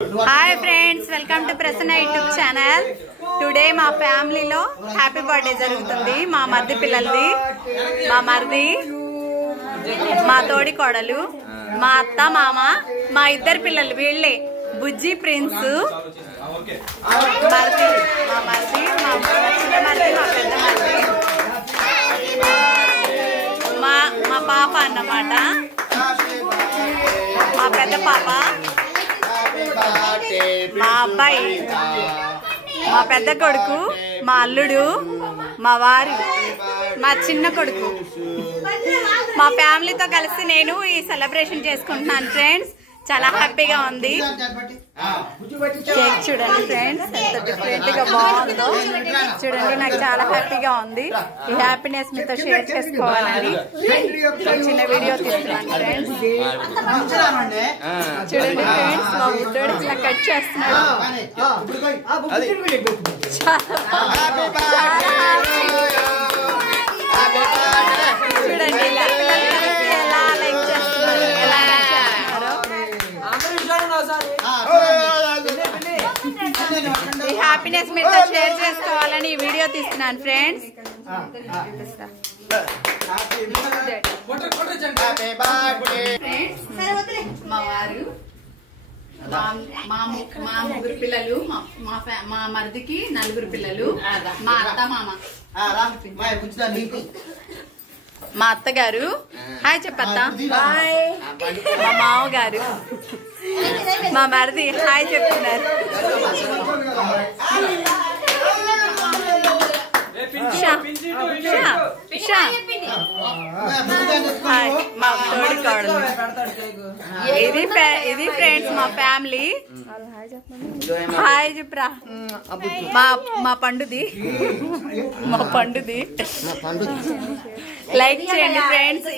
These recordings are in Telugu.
हाय फ्रेंड्स वेलकम टू प्रसन्न यूट्यूब चैनल टुडे మా ఫ్యామిలీలో హ్యాపీ బర్త్డే జరుగుతుంది మా మర్ది పిల్లల్ది మా మర్ది మా తోడి కోడలు మా అత్త మామ మా ఇద్దరు పిల్లలు వీళ్ళే బుజ్జి ప్రిన్స్ మర్ది మా మర్ది మా చిన్న మర్ది మా పెద్ద మర్ది మా పాప అన్నమాట మా పెద్ద పాప మా అబ్బాయి మా పెద్ద కొడుకు మా అల్లుడు మా వారి మా చిన్న కొడుకు మా ఫ్యామిలీతో కలిసి నేను ఈ సెలబ్రేషన్ చేసుకుంటున్నాను ఫ్రెండ్స్ చాలా హ్యాపీగా ఉంది కేక్ చూడండి ఫ్రెండ్స్ ఎంత డిఫరెంట్ గా బాగుందో చూడండి నాకు చాలా హ్యాపీగా ఉంది ఈ హ్యాపీనెస్ మీతో షేర్ చేసుకోవాలని చిన్న వీడియో తీస్తున్నాను ఫ్రెండ్స్ చూడండి ఫ్రెండ్స్ మా బుడ్డోడు ఇలా కట్ చేస్తున్నాడు చూడండి ఇలా ఎలా లైక్ చేస్తున్నారు ఎలా ఈ హ్యాపీనెస్ మీతో షేర్ చేసుకోవాలని ఈ వీడియో తీస్తున్నాను ఫ్రెండ్స్ మా వారు మా ముగ్గురు పిల్లలు మా మరిదికి నలుగురు పిల్లలు మా అత్త మామ మా అత్తగారు హాయ్ చెప్పత్త మా మామగారు మా మరిది హాయ్ చెప్తున్నారు మా తోడి కోడలు ఇది ఫ్రెండ్స్ మా ఫ్యామిలీ హాయ్ చెప్పరా మా పండుది లైక్ చేయండి ఫ్రెండ్స్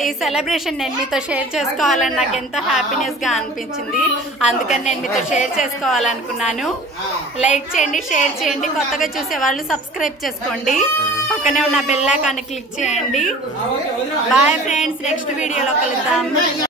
ఈ సెలబ్రేషన్ నేను మీతో షేర్ చేసుకోవాలని నాకు ఎంతో హ్యాపీనెస్ గా అనిపించింది అందుకని నేను మీతో షేర్ చేసుకోవాలనుకున్నాను లైక్ చేయండి షేర్ చేయండి కొత్తగా చూసే వాళ్ళు సబ్స్క్రైబ్ చేసుకోండి పక్కనే ఉన్న బెల్ ఐకాన్ క్లిక్ చేయండి బాయ్ ఫ్రెండ్స్ నెక్స్ట్ వీడియోలో కలుద్దాం